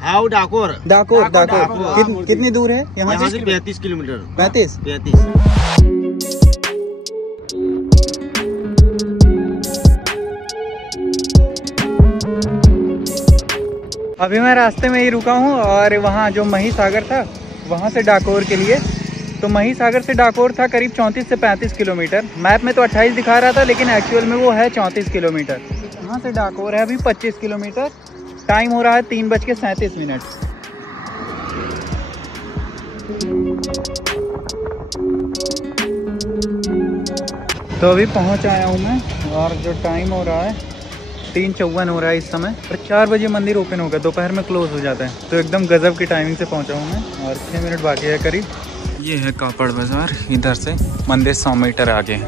हाँ वो डाकोर कितनी दूर है यहाँ से? 35 किलोमीटर। 35। अभी मैं रास्ते में ही रुका हूँ और वहाँ जो महिसागर था वहाँ से डाकोर के लिए, तो महिसागर से डाकोर था करीब 34 से 35 किलोमीटर। मैप में तो 28 दिखा रहा था लेकिन एक्चुअल में वो है 34 किलोमीटर। यहाँ से डाकोर है अभी 25 किलोमीटर। टाइम हो रहा है 3:37। तो अभी पहुँच आया हूँ मैं और जो टाइम हो रहा है 3:54 हो रहा है इस समय। और 4 बजे मंदिर ओपन होगा, दोपहर में क्लोज हो जाता है। तो एकदम गजब की टाइमिंग से पहुँचा हूँ मैं और 6 मिनट बाकी है करीब। ये है कापड़ बाजार, इधर से मंदिर 100 मीटर आगे है।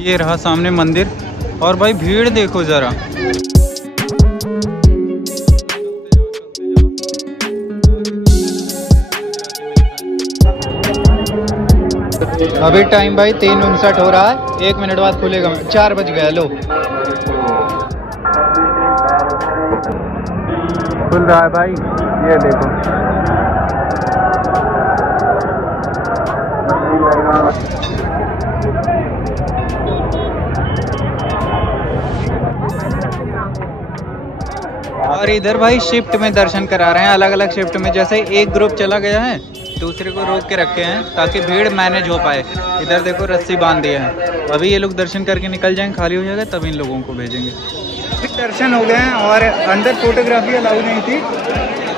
ये रहा सामने मंदिर और भाई भीड़ देखो ज़रा। अभी टाइम भाई 3:59 हो रहा है, 1 मिनट बाद खुलेगा। 4 बज गया। लो खुल रहा है भाई, ये देखो। और इधर भाई शिफ्ट में दर्शन करा रहे हैं, अलग अलग शिफ्ट में। जैसे एक ग्रुप चला गया है, दूसरे को रोक के रखे हैं ताकि भीड़ मैनेज हो पाए। इधर देखो रस्सी बांध दिया है। अभी ये लोग दर्शन करके निकल जाएंगे, खाली हो जाएगा तब इन लोगों को भेजेंगे। दर्शन हो गए हैं और अंदर फोटोग्राफी अलाउ नहीं थी।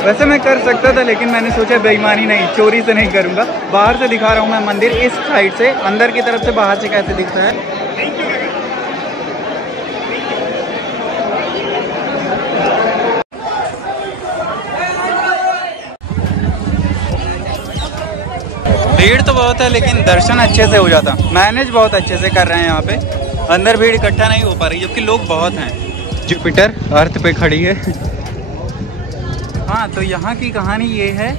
वैसे मैं कर सकता था लेकिन मैंने सोचा बेईमानी नहीं, चोरी से नहीं करूँगा। बाहर से दिखा रहा हूँ मैं मंदिर इस साइड से, अंदर की तरफ से बाहर से कैसे दिखता है। भीड़ तो बहुत है लेकिन दर्शन अच्छे से हो जाता। मैनेज बहुत अच्छे से कर रहे हैं यहाँ पे। अंदर भीड़ इकट्ठा नहीं हो पा रही जबकि लोग बहुत हैं। जुपिटर अर्थ पे खड़ी है। हाँ, तो यहाँ की कहानी ये है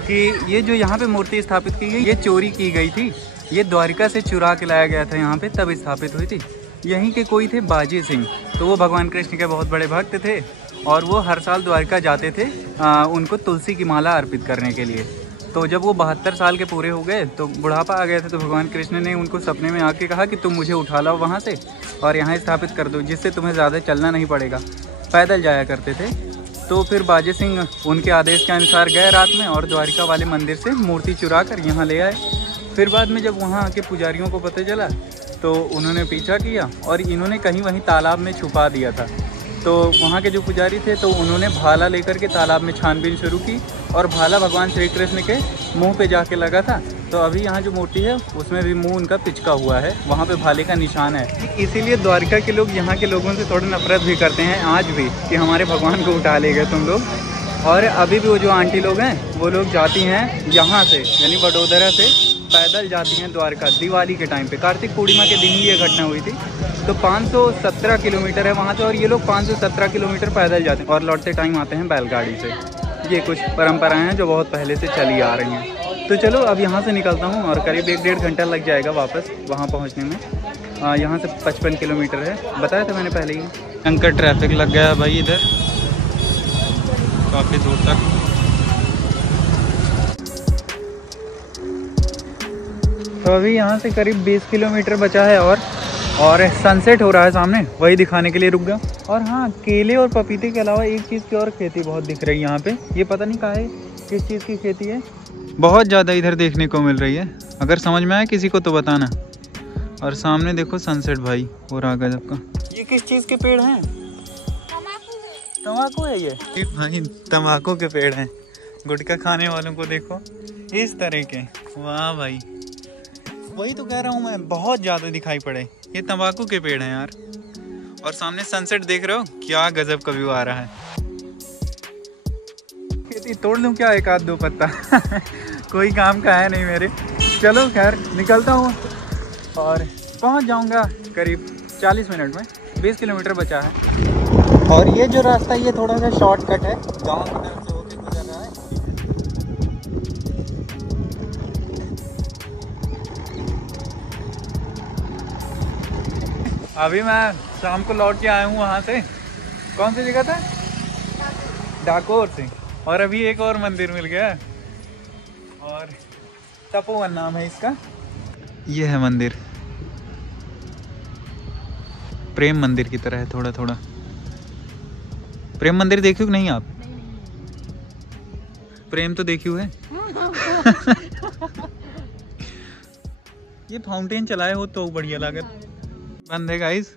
कि ये जो यहाँ पे मूर्ति स्थापित की गई, ये चोरी की गई थी। ये द्वारिका से चुरा के लाया गया था यहाँ पे, तब स्थापित हुई थी। यहीं के कोई थे बाजी सिंह, तो वो भगवान कृष्ण के बहुत बड़े भक्त थे और वो हर साल द्वारिका जाते थे उनको तुलसी की माला अर्पित करने के लिए। तो जब वो 72 साल के पूरे हो गए तो बुढ़ापा आ गए थे, तो भगवान कृष्ण ने उनको सपने में आके कहा कि तुम मुझे उठा लाओ वहाँ से और यहाँ स्थापित कर दो, जिससे तुम्हें ज़्यादा चलना नहीं पड़ेगा। पैदल जाया करते थे। तो फिर बाजे सिंह उनके आदेश के अनुसार गए रात में और द्वारिका वाले मंदिर से मूर्ति चुरा कर यहाँ ले आए। फिर बाद में जब वहाँ के पुजारियों को पता चला तो उन्होंने पीछा किया और इन्होंने कहीं वहीं तालाब में छुपा दिया था। तो वहाँ के जो पुजारी थे तो उन्होंने भाला लेकर के तालाब में छानबीन शुरू की और भाला भगवान श्री कृष्ण के मुंह पे जाके लगा था। तो अभी यहाँ जो मूर्ति है उसमें भी मुंह उनका पिचका हुआ है, वहाँ पे भाले का निशान है। इसीलिए द्वारिका के लोग यहाँ के लोगों से थोड़ा नफरत भी करते हैं आज भी कि हमारे भगवान को उठा ले गए तुम लोग। और अभी भी वो जो आंटी लोग हैं वो लोग जाती हैं यहाँ से, यानी वडोदरा से पैदल जाती हैं द्वारका। दिवाली के टाइम पे, कार्तिक पूर्णिमा के दिन ही ये घटना हुई थी। तो 517 किलोमीटर है वहाँ से और ये लोग 517 किलोमीटर पैदल जाते हैं और लौटते टाइम आते हैं बैलगाड़ी से। ये कुछ परंपराएं हैं जो बहुत पहले से चली आ रही हैं। तो चलो अब यहाँ से निकलता हूँ और करीब 1-1.5 घंटा लग जाएगा वापस वहाँ पहुँचने में। यहाँ से 55 किलोमीटर है, बताया था मैंने पहले ही। भयंकर ट्रैफिक लग गया है भाई इधर काफ़ी दूर तक। तो अभी यहाँ से करीब 20 किलोमीटर बचा है और सनसेट हो रहा है सामने, वही दिखाने के लिए रुक गया। और हाँ, केले और पपीते के अलावा एक चीज़ की और खेती बहुत दिख रही है यहाँ पे। ये पता नहीं कहाँ है, किस चीज़ की खेती है, बहुत ज़्यादा इधर देखने को मिल रही है। अगर समझ में आए किसी को तो बताना। और सामने देखो सनसेट भाई हो रहा गजब का। ये किस चीज़ के पेड़ हैं? तम्बाकू है ये भाई, तम्बाकू के पेड़ हैं। गुटखा खाने वालों को देखो इस तरह के। वाह भाई, वही तो कह रहा हूँ मैं, बहुत ज़्यादा दिखाई पड़े। ये तंबाकू के पेड़ हैं यार। और सामने सनसेट देख रहे हो, क्या गजब का व्यू आ रहा है। खेती तोड़ लूँ क्या, 1-2 पत्ता कोई काम का है नहीं मेरे। चलो खैर निकलता हूँ और पहुँच जाऊँगा करीब 40 मिनट में। 20 किलोमीटर बचा है। और ये जो रास्ता, ये थोड़ा सा शॉर्टकट है, गाँव की तरफ से होके गुजर रहा है। अभी मैं शाम को लौट के आया हूँ वहाँ से कौन सी जगह था? डाकोर से। और अभी एक और मंदिर मिल गया, और तपोवन नाम है इसका। ये है मंदिर, प्रेम मंदिर की तरह है थोड़ा थोड़ा। प्रेम मंदिर देखियो कि नहीं आप? प्रेम तो देखियो है। ये फाउंटेन चलाए हो तो बढ़िया लागत। बंद है गाइस,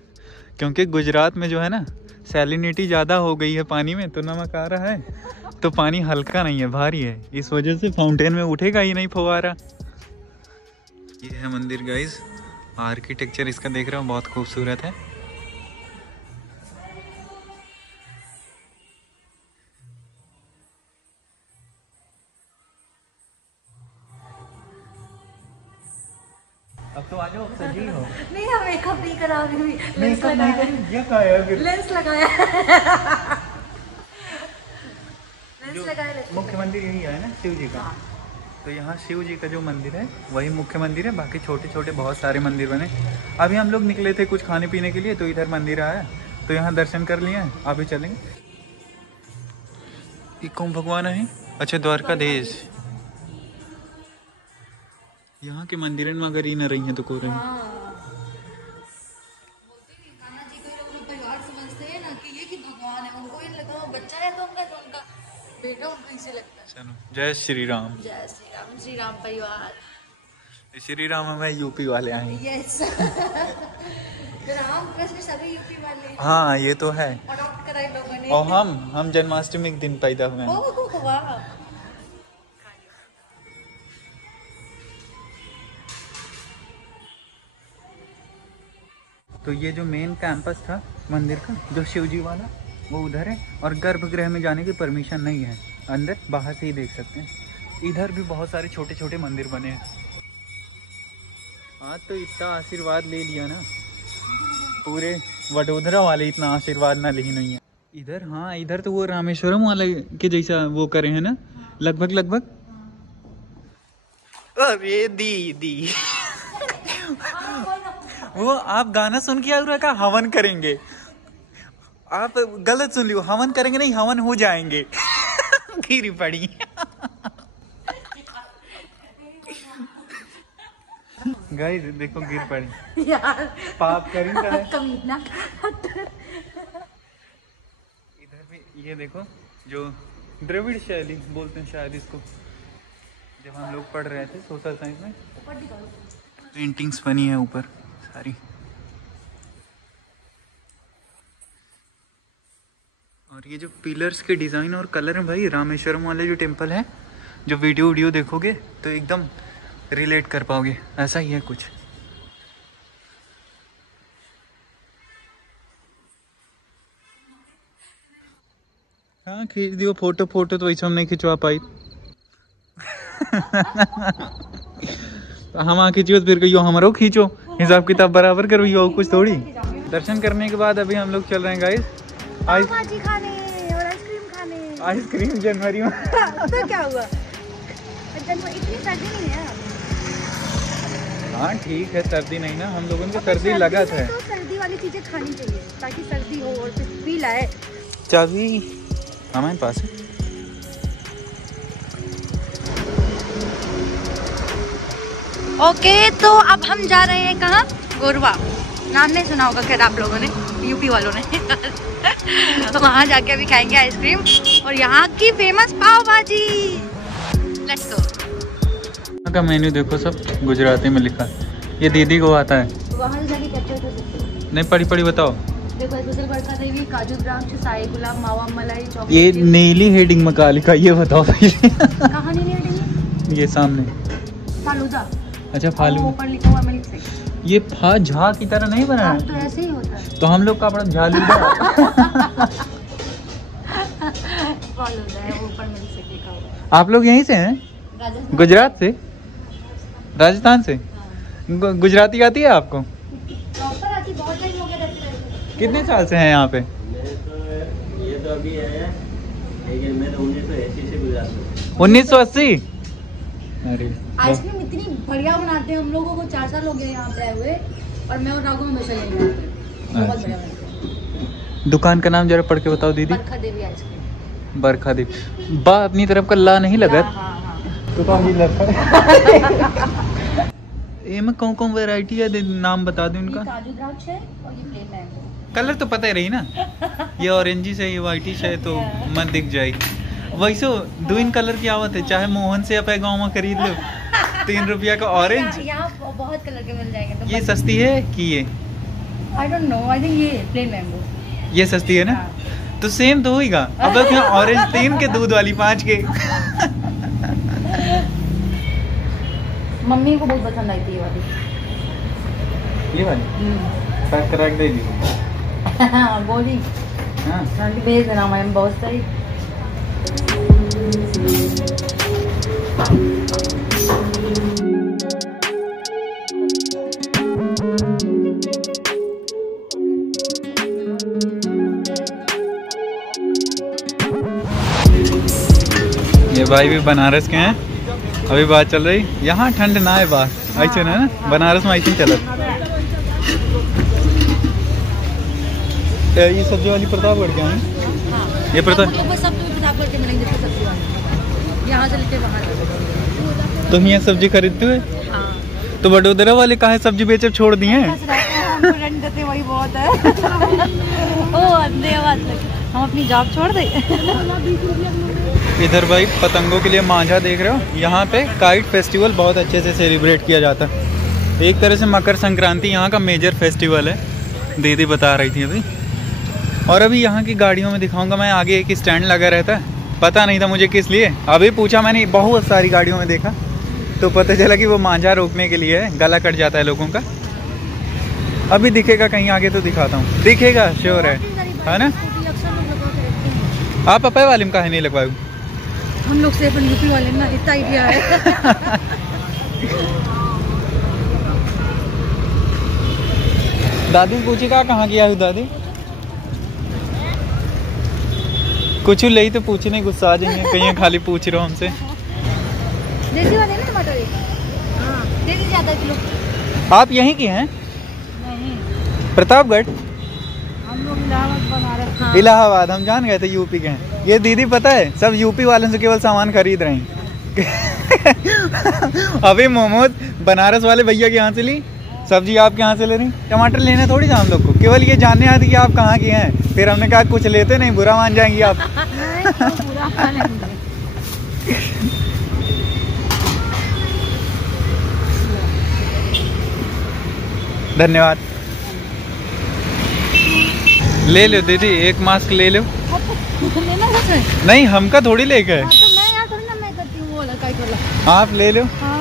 क्योंकि गुजरात में जो है ना सैलिनिटी ज़्यादा हो गई है पानी में, तो नमक आ रहा है, तो पानी हल्का नहीं है, भारी है, इस वजह से फाउंटेन में उठेगा ही नहीं फव्वारा। ये है मंदिर गाइस, आर्किटेक्चर इसका देख रहे हो, बहुत खूबसूरत है। अब तो आ जाओ, सजी हो। नहीं, हम मेकअप नहीं करा, लेंस लगाया। ये क्या है फिर? लेंस लगाया। मुख्य मंदिर यही है ना शिव जी का। तो यहाँ शिव जी का जो मंदिर है वही मुख्य मंदिर है, बाकी छोटे छोटे बहुत सारे मंदिर बने। अभी हम लोग निकले थे कुछ खाने पीने के लिए, तो इधर मंदिर आया तो यहाँ दर्शन कर लिए। अभी चलेंगे। ये कौन भगवान है? अच्छा, द्वारकाधीश। यहाँ के मंदिर में अगर ही न रही है तो को रही। परिवार समझते हैं ना कि ये कि भगवान है, उनको ये लगता है बच्चा है तो उनका बेटा उनको इसे लगता है। चलो, जय श्री राम। जय श्री राम। श्री राम परिवार। श्री राम में यूपी वाले आए। यस। राम कृष्ण सभी यूपी वाले। हाँ ये तो है। अडॉप्ट करा इन लोगों ने। और हम जन्माष्टमी के दिन पैदा हुए हैं। ओह वाह। तो ये जो मेन कैंपस था मंदिर का, जो शिवजी वाला, वो उधर है। और गर्भगृह में जाने की परमिशन नहीं है, अंदर बाहर से ही देख सकते हैं। इधर भी बहुत सारे छोटे छोटे मंदिर बने हैं। आज तो इतना आशीर्वाद ले लिया ना, पूरे वडोदरा वाले इतना आशीर्वाद ना ले नहीं है इधर। हाँ इधर तो वो रामेश्वरम वाले के जैसा वो करे हैं ना, लगभग। अरे दीदी वो आप गाना सुन के आगे का हवन करेंगे, आप गलत सुन लियो, हवन करेंगे नहीं, हवन हो जाएंगे। गिरी पड़ी। गाइस देखो गिर पड़ी यार, पाप करेंगे कमीना। इधर भी ये देखो, जो द्रविड़ शैली बोलते हैं शायद इसको, जब हम लोग पढ़ रहे थे सोशल साइंस में, पेंटिंग्स बनी है ऊपर सारी। और ये जो पिलर्स के डिज़ाइन और कलर है भाई, रामेश्वरम वाले जो टेम्पल है, जो वीडियो देखोगे तो एकदम रिलेट कर पाओगे, ऐसा ही है कुछ। हाँ खींच दियो फोटो तो ऐसे हम नहीं खिंचवा पाई। तो हम खींचो फिर कहियो हमारो खींचो, हिसाब किताब बराबर करो, कुछ थोड़ी। दर्शन करने के बाद अभी हम लोग चल रहे हैं गाइस आइसक्रीम खाने और आइसक्रीम खाने। आइसक्रीम जनवरी में। तो क्या हुआ, इतनी सर्दी नहीं है। हाँ ठीक है, सर्दी नहीं ना, हम लोगों को सर्दी लगा था। तो सर्दी वाली चीजें खानी चाहिए ताकि सर्दी हो और फिर फील आए। चाबी हमारे पास है। ओके तो अब हम जा रहे हैं कहाँ? गोरवा। नाम नहीं सुना होगा खैर आप लोगों ने, यूपी वालों ने। तो वहाँ जाके अभी खाएंगे आइसक्रीम और यहाँ की फेमस पाव भाजी। Let's go. यहाँ का मेन्यू देखो, सब गुजराती में लिखा है। ये दीदी को आता है। वहाँ जाके कैप्चर कर सकते हो। नहीं पढ़ी बताओ। देखो स्पेशल बड़का देवी, काजू ग्राम, साई गुलाब, मावा मलाई, चॉकलेट। ये नीली हेडिंग में क्या लिखा ये बताओ पहले। कहाँ नीली हेडिंग? ये सामने फालूदा। अच्छा फालू, ऊपर लिखा हुआ मिल्क शेक। ये झा की तरह नहीं बना है? तो ऐसे ही होता है। तो हम लोग का बड़ा झालूदा। फालूदा है, ऊपर मिल्क शेक लिखा हुआ। आप लोग यहीं से हैं? गुजरात से, राजस्थान से? गुजराती आती है आपको? आती, बहुत टाइम हो गया रहते रहते। कितने साल से हैं यहाँ पे? ये तो अभी है, लेकिन मैं तो 1980 से गुजरात में। 1980? अरे आइसक्रीम इतनी बढ़िया बनाते हैं, हम लोगों को 4 साल हो गए यहाँ पे आए हुए, और मैं और राघव हमेशा यहीं आते हैं। बहुत बढ़िया बनाते हैं। दुकान का नाम जरा पढ़ के बताओ दीदी। बरखा देवी आइसक्रीम। बरखा देवी। बा अपनी तरफ का ला नहीं लगा तो कौन में कौन वैरायटी है, नाम बता दो इनका। काजू द्राक्ष है और ये प्लेन मैंगो। कलर तो पता ही रही ना, ये ऑरेंजिश है, ये व्हाइटिश है, तो मन दिख जाएगी। वैसे दो इन कलर की आवत है, चाहे मोहन से अपने गाँव में खरीद लो 3 रुपया का ऑरेंज। यहाँ बहुत कलर के मिल जाएंगे। तो ये सस्ती है कि ये? I don't know, I think ये प्लेन मैंगो। ये सस्ती है ना, तो सेम तो होगा। अब यहाँ ऑरेंज 3 के, दूध वाली 5 के। मम्मी को बहुत पसंद आई थी ये वाली। ये वाली पैक करा के दे दी। हाँ बोली, हाँ भेज देना मैम, बहुत सही। ये भाई भी बनारस के हैं। अभी बात चल रही, यहाँ ठंड ना है बाहर, ऐसे ना बनारस में ऐसे चल। ये सब्जी वाली प्रतापगढ़ के हैं। ये प्रतापगढ़ के मिलेंगे सब्जी वाली, यहाँ से लेके बाहर। तुम यहाँ सब्जी खरीदते हुए? तो वडोदरा वाले काहे सब्जी बेचे छोड़ दिए हैं? वही बहुत है। ओ अंधे आवाज, हम अपनी जॉब छोड़ दे। इधर भाई पतंगों के लिए मांझा देख रहे हो। यहाँ पे काइट फेस्टिवल बहुत अच्छे से सेलिब्रेट किया जाता है। एक तरह से मकर संक्रांति यहाँ का मेजर फेस्टिवल है, दीदी बता रही थी अभी। और अभी यहाँ की गाड़ियों में दिखाऊंगा मैं। आगे एक स्टैंड लगा रहता है, पता नहीं था मुझे किस लिए, अभी पूछा मैंने, बहुत सारी गाड़ियों में देखा तो पता चला कि वो मांझा रोकने के लिए है, गला कट जाता है लोगों का। अभी दिखेगा कहीं आगे तो दिखाता हूँ, दिखेगा श्योर है ना। आप पपाई वाले में काहे नहीं लगवाए? हम लोग से यूपी वाले ना इतना आइडिया है। दादी पूछी कहाँ गया हूँ दादी? कुछ ले तो पूछे नहीं, गुस्सा आ जाएंगे कहीं खाली पूछ रहे हो हमसे। देसी वाले ना टमाटर, हाँ दे दीजिए आधा किलो। आप यहीं की हैं? नहीं, प्रतापगढ़। हम लोग इलाहाबाद बना रहे हैं। इलाहाबाद हम जान गए थे, यूपी के हैं। ये दीदी पता है सब यूपी वालों से केवल सामान खरीद रहे हैं। अभी मोमोज बनारस वाले भैया के यहाँ से ली, सब्जी आपके यहाँ से ले रही। टमाटर लेने थोड़ी था हम लोग को, केवल ये जानने आती कि आप कहाँ के हैं। फिर हमने कहा कुछ लेते नहीं, बुरा मान जाएंगी आप। बुरा मानेंगे। धन्यवाद। ले लो दीदी, एक मास्क ले लो। लेना है? नहीं हमका थोड़ी लेके है। तो मैं यहाँ थोड़ी ना मैं करती हूँ वो वाला काइट वाला। आप ले लो। हाँ,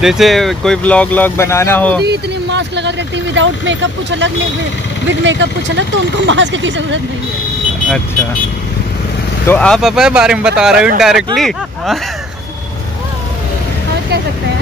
जैसे कोई ब्लॉग बनाना हो। इतनी मास्क लगा के रखती है, विदाउट मेकअप कुछ अलग, विद मेकअप कुछ अलग, तो उनको मास्क की जरूरत नहीं है। अच्छा, तो आप अपने बारे में बता रहे हो डायरेक्टली। कह सकते हैं।